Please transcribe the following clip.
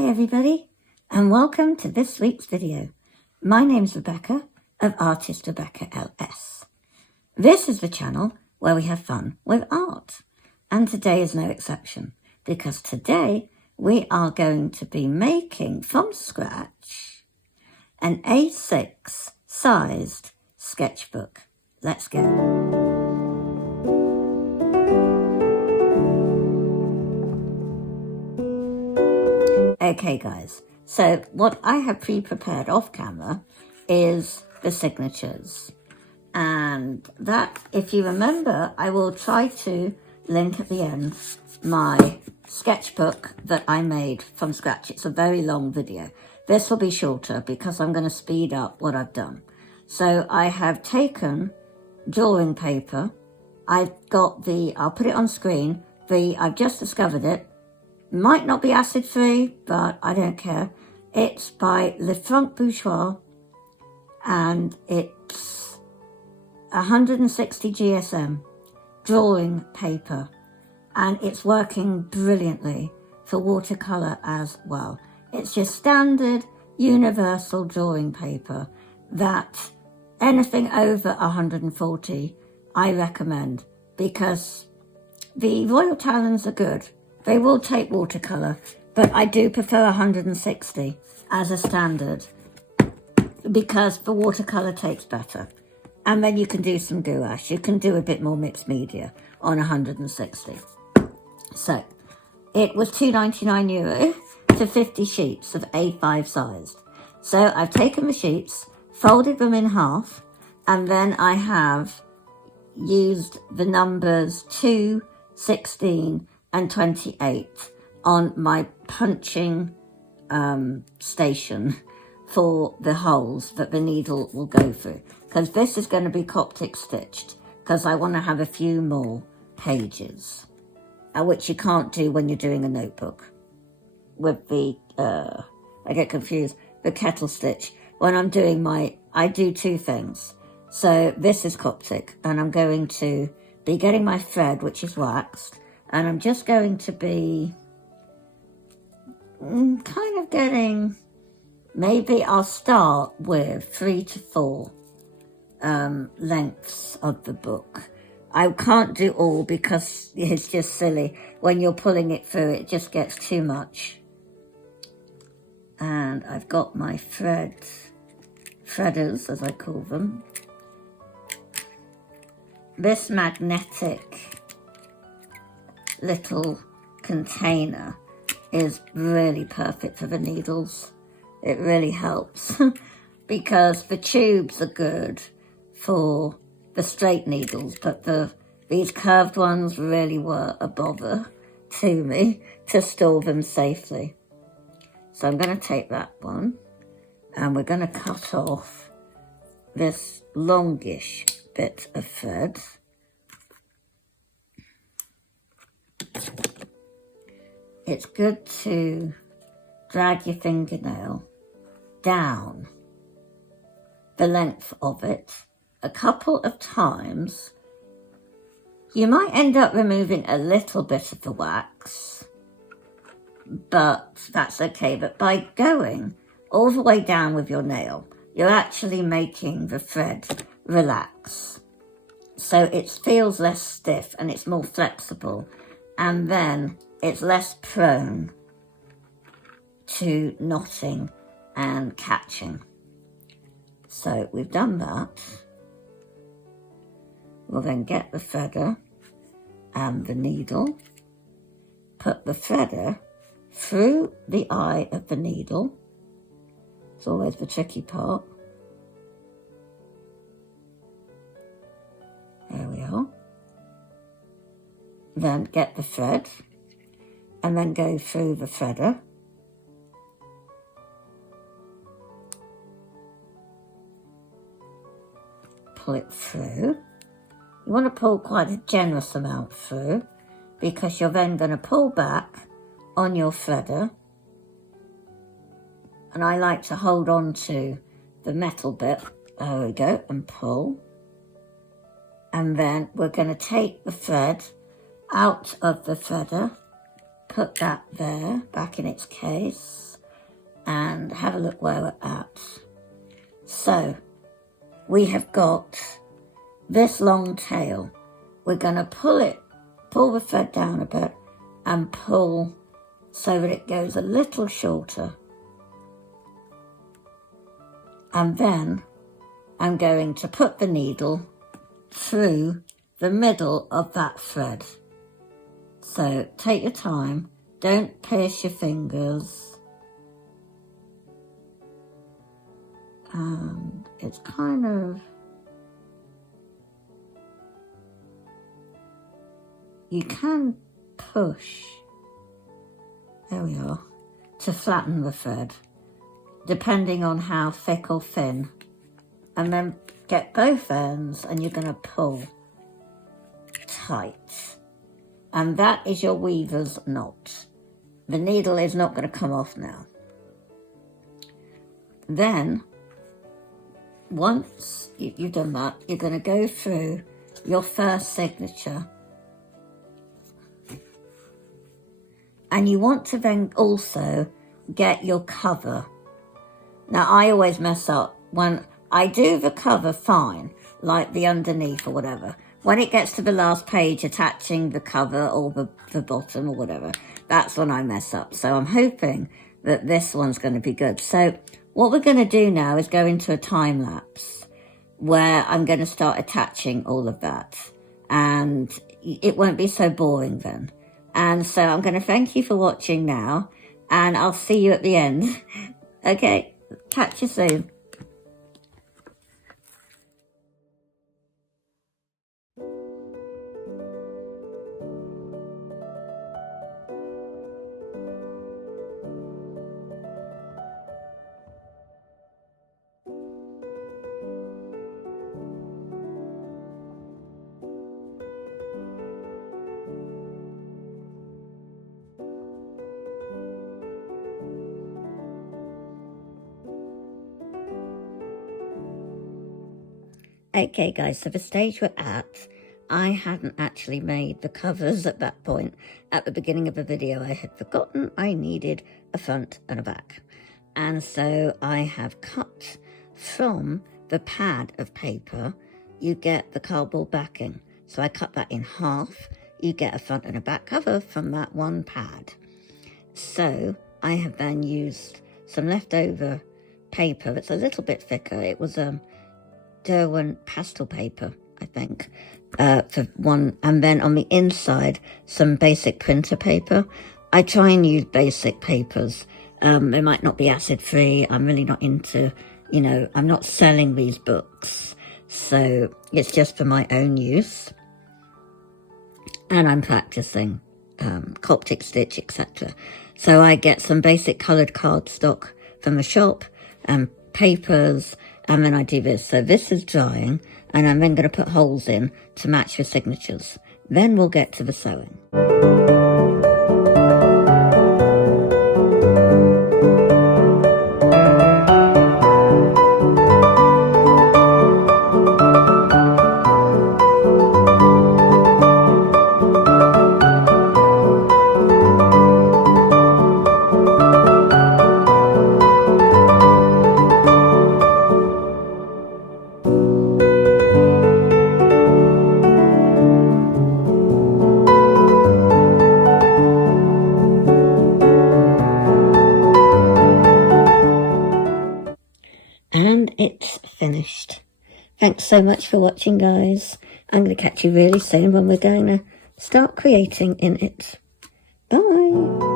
Hi everybody, and welcome to this week's video. My name's Rebecca of ArtistRebeccaLS. This is the channel where we have fun with art, and today is no exception, because today we are going to be making from scratch an A6 sized sketchbook. Let's go. Okay guys, so what I have pre-prepared off camera is the signatures, and that, if you remember, I will try to link at the end my sketchbook that I made from scratch. It's a very long video. This will be shorter because I'm going to speed up what I've done. So I have taken drawing paper. I've got I'll put it on screen, I've just discovered it. Might not be acid free, but I don't care. It's by Le Franc Bourgeois, and it's 160 GSM drawing paper, and it's working brilliantly for watercolor as well. It's just standard universal drawing paper that anything over 140 I recommend, because the Royal Talons are good. They will take watercolour, but I do prefer 160 as a standard because the watercolour takes better. And then you can do some gouache. You can do a bit more mixed media on 160. So, it was €2.99 for 50 sheets of A5 sized. So, I've taken the sheets, folded them in half, and then I have used the numbers 2, 16, and 28 on my punching station for the holes that the needle will go through, because this is going to be Coptic stitched, because I want to have a few more pages, which you can't do when you're doing a notebook with the I get confused, the kettle stitch. When I'm doing I do two things. So this is Coptic, and I'm going to be getting my thread, which is waxed, and I'm just going to be kind of getting, maybe I'll start with 3 to 4 lengths of the book. I can't do all because it's just silly. When you're pulling it through, it just gets too much. And I've got my threaders, as I call them. This magnetic little container is really perfect for the needles. It really helps because the tubes are good for the straight needles, but these curved ones really were a bother to me to store them safely. So I'm going to take that one, and we're going to cut off this longish bit of thread. It's good to drag your fingernail down the length of it a couple of times. You might end up removing a little bit of the wax, but that's okay. But by going all the way down with your nail, you're actually making the thread relax. So it feels less stiff and it's more flexible, and then it's less prone to knotting and catching. So we've done that. We'll then get the threader and the needle, put the threader through the eye of the needle. It's always the tricky part. There we are. Then get the thread and then go through the threader. Pull it through. You want to pull quite a generous amount through, because you're then going to pull back on your threader. And I like to hold on to the metal bit. There we go, and pull. And then we're going to take the thread out of the threader put that there, back in its case, and have a look where we're at. So, we have got this long tail. We're going to pull the thread down a bit and pull so that it goes a little shorter. And then I'm going to put the needle through the middle of that thread. So take your time, don't pierce your fingers. And it's kind of, you can push, there we are, to flatten the thread, depending on how thick or thin. And then get both ends and you're going to pull tight. And that is your weaver's knot. The needle is not going to come off now. Then, once you've done that, you're going to go through your first signature. And you want to then also get your cover. Now, I always mess up. When I do the cover fine, like the underneath or whatever. When it gets to the last page, attaching the cover or the bottom or whatever, that's when I mess up. So I'm hoping that this one's going to be good. So what we're going to do now is go into a time lapse where I'm going to start attaching all of that. And it won't be so boring then. And so I'm going to thank you for watching now. And I'll see you at the end. Okay, catch you soon. Okay guys, so the stage we're at, I hadn't actually made the covers at that point. At the beginning of the video, I had forgotten I needed a front and a back. And so I have cut from the pad of paper, you get the cardboard backing. So I cut that in half, you get a front and a back cover from that one pad. So I have then used some leftover paper that's a little bit thicker. It was Derwent pastel paper, I think, for one, and then on the inside some basic printer paper. I try and use basic papers. They might not be acid free. I'm really not into, you know, I'm not selling these books, so it's just for my own use. And I'm practicing Coptic stitch, etc. So I get some basic coloured cardstock from the shop and papers. And then I do this. So this is drying, and I'm then going to put holes in to match the signatures. Then we'll get to the sewing. And it's finished. Thanks so much for watching, guys. I'm going to catch you really soon when we're going to start creating in it. Bye.